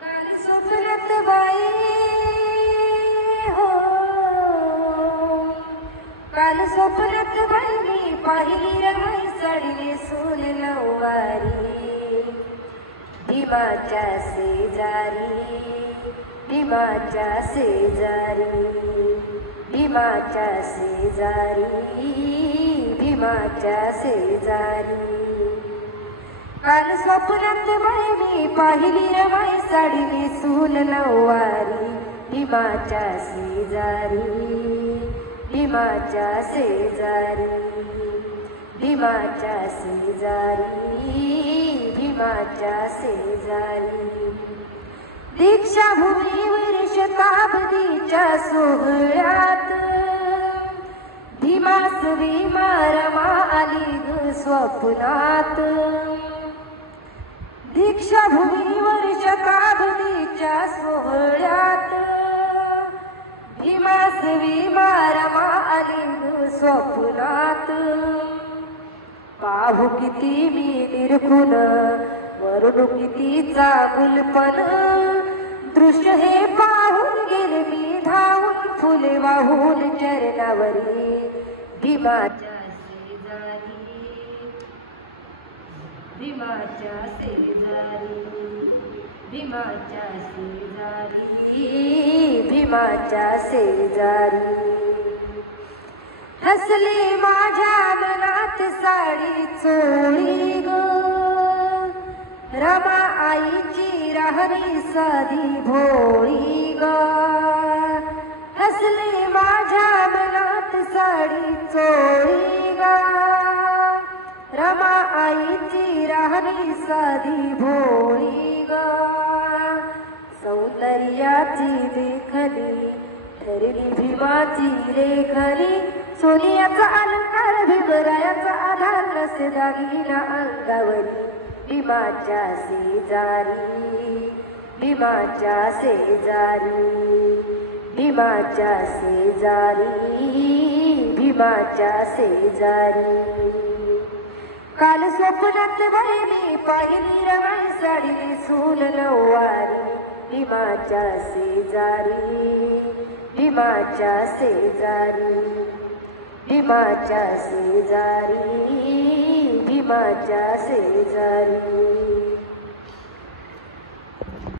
काल स्वप्नात बाई हो, काल स्वप्नात बाई मी पाहिली रमाई साडी नेसून नऊवारी, भीमाच्या शेजारी, भीमाच्या शेजारी, भीमाच्या शेजारी, भीमाच्या शेजारी. काल स्वप्नात बाई मी पाहिली रमाई साडी नेसून नऊवारी, भीमाच्या शेजारी, भीमाच्या शेजारी, भीमाच्या शेजारी, भीमाच्या शेजारी. दीक्षाभूमीवर शताब्दीच्या सोहळ्यात भीमास भीमा रमा आली ग स्वप्नात. दीक्षाभूमीवर शताब्दीच्या सोहळ्यात भीमास भीमा रमा आली ग स्वप्नात. पाहू किती मी निरखून वरून कितीचा गुलपण, दृश्य हे पाहून गेले मी धावून फुले वाहून चरणावरी, भीमाच्या शेजारी, भीमाच्या शेजारी, भीमाच्या शेजारी, भीमाच्या शेजारी. हसली माझ्या मनात साडी चोळी ग, रमा आईची राहणी साधी भोळी ग. हसली माझ्या मनात साडी चोळी ग, रमा आईची राहणी साधी भोळी ग. सौंदर्याची लेखनी ठरली भीमाची लेखनी, सोनियाचा अलंकार भीमरायाचा आधार नसे दागिना अंगावरी, भीमाच्या शेजारी, भीमाच्या शेजारी, भीमाच्या शेजारी, भीमाच्या शेजारी. काल स्वप्नात बाई मी पाहिली रमाई साडी नेसून नऊवारी, भीमाच्या शेजारी, भीमाच्या शेजारी, भीमाच्या शेजारी, भीमाच्या शेजारी.